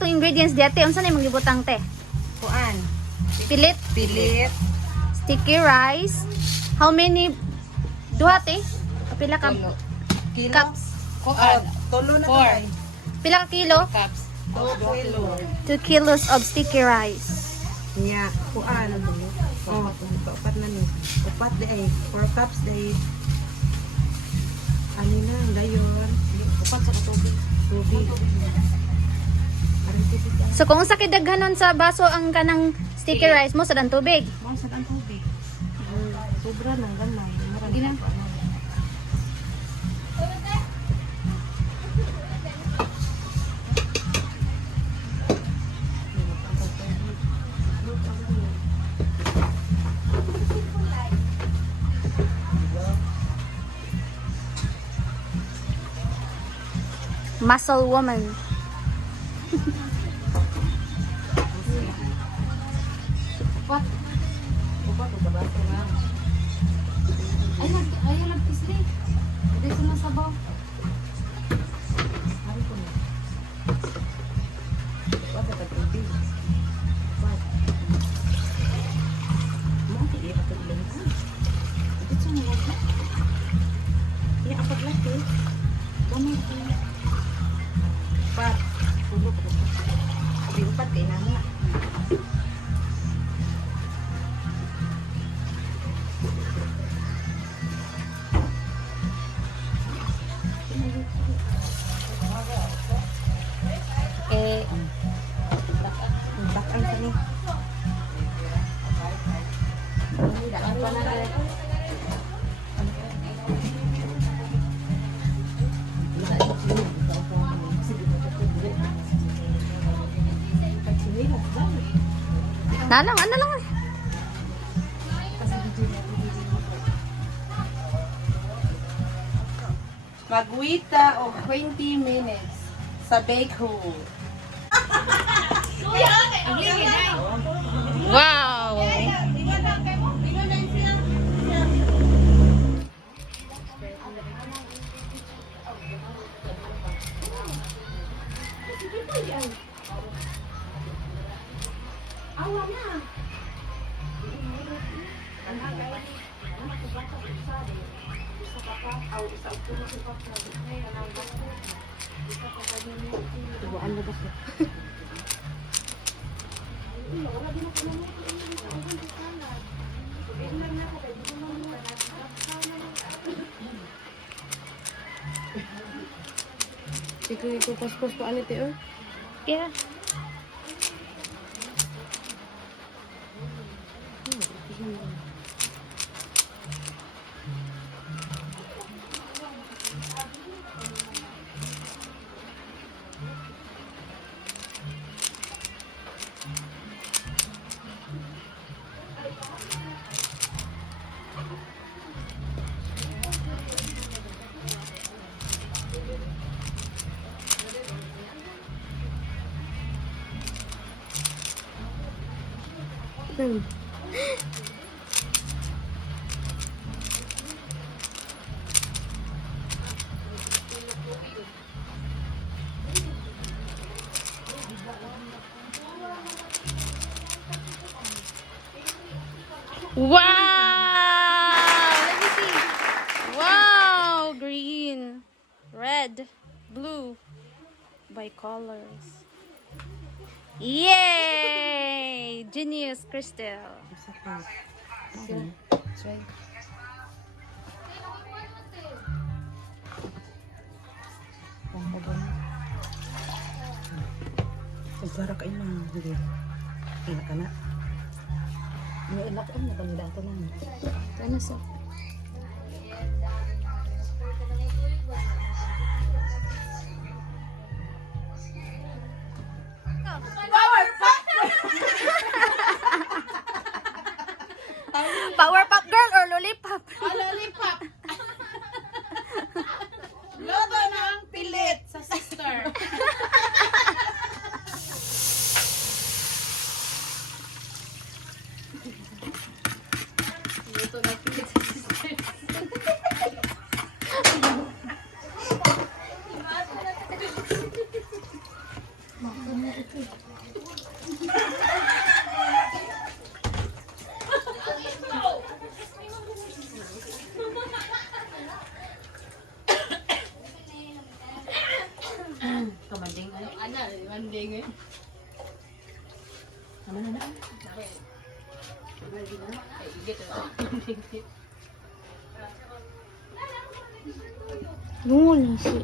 atong ingredients dito. Unsa na imong gibutang te? Kuan. Pilit, Pilit. sticky rice. How many? Duha te? Pila ka? Kilo. Cups. Kuan. Tulo na Four. tayo. Pila ka kilo? Cups. 2 kilo. 2 kilos of sticky rice. Nya, kuan. Oh, upat na ni. Upat di ay 4 cups di. Ano na, dayon. Upat sa tubig. Tubig. Aray tubig yan. So kung sa kidaghanon sa baso ang kanang sticky rice mo sa dan tubig. Mao sa ang tubig. Sobra nang gamay. Marami Gina. pa ano. Muscle woman. Upat. Upat o babaso lang. Ay, nagpisli. Dito na sabaw. Ari ko na. Upat sa tubig. Upat. Mo ko iya pa ilang. Dito na wala. Iya apat lagi. Gamay ko. Upat. Pulo ko. Di upat kay nana. Eh, Bakan sa ni. Daan pa na rin. nalang, ano lang eh. Magwita o 20 minutes sa bake hole. Wow! Tubuan mo ba ko? Sige, ko paspos pa alit eh. Yeah. Wow! Let me see. Wow! Green, red, blue, by colors. Yay! Genius, Crystal. Try. Ugbara kayo ng hindi. Ina ka na. May inak ka na kanila ito lang. Ano sa? Power pop girl or lollipop? Lollipop! Loto ng pilit sa sister. Luto ng pilit sa sister. Lungol na si.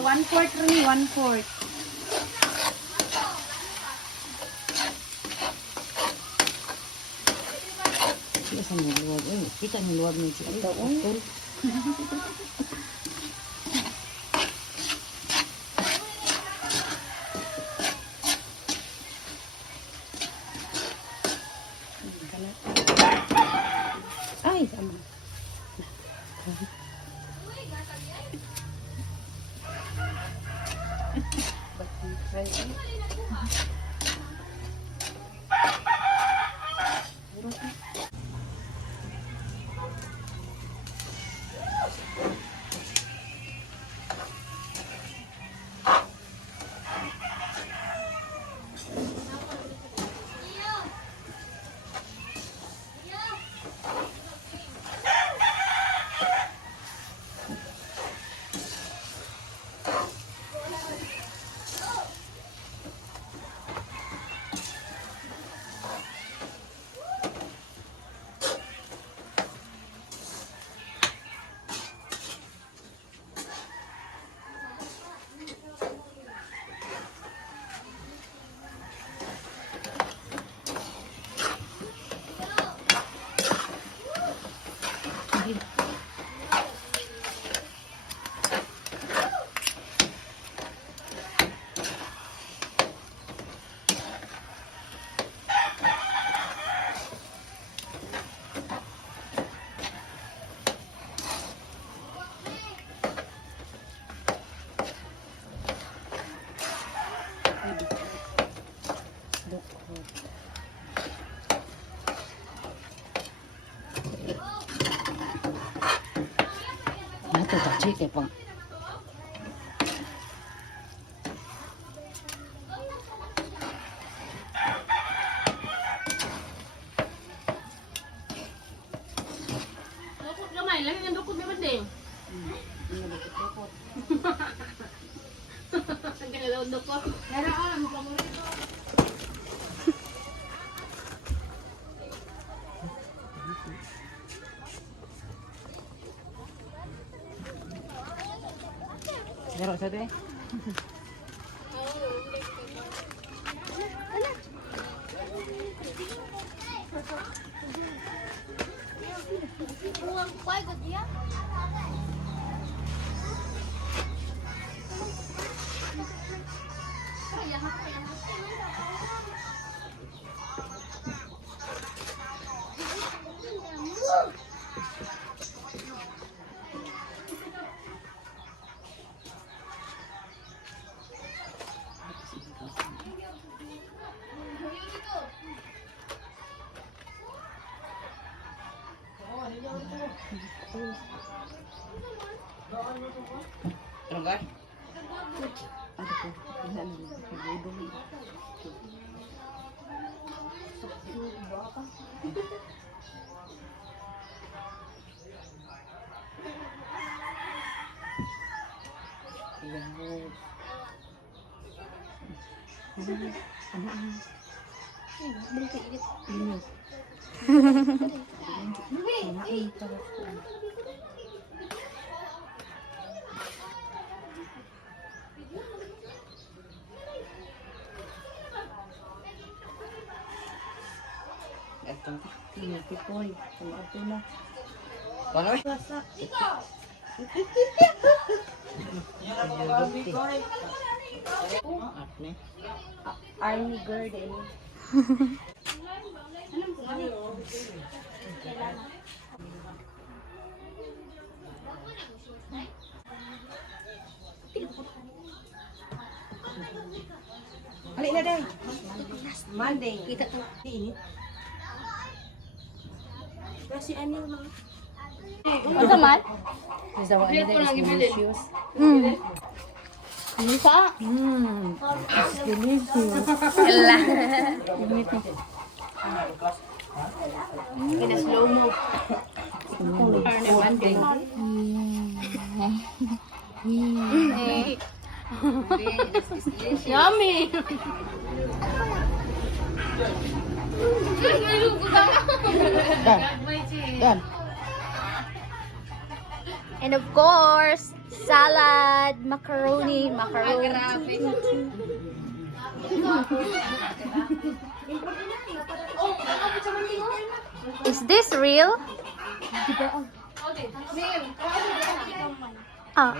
One fourth rin, 1/4. Kita sa luwag. Kita ng luwag mo siya. Ito. Ay, sama. Nato ta chike pang. Dukot gamay, lagi ng dukot may banding. Ang ganda ng dukot. Pero alam mo paborito. Pero sa de. Terus guys. Ada tuh. Ito, tinipipoy. Ito na. Paano? Army girl din. Halik na day. Monday. Kita to. Ini. Kasi ano lang. Ano man? Isa wa na day delicious. Ano sa? Delicious. Wala. Kaya slow mo. Or na Monday. Yummy! Yan. And of course, salad, macaroni. Is this real? Ah.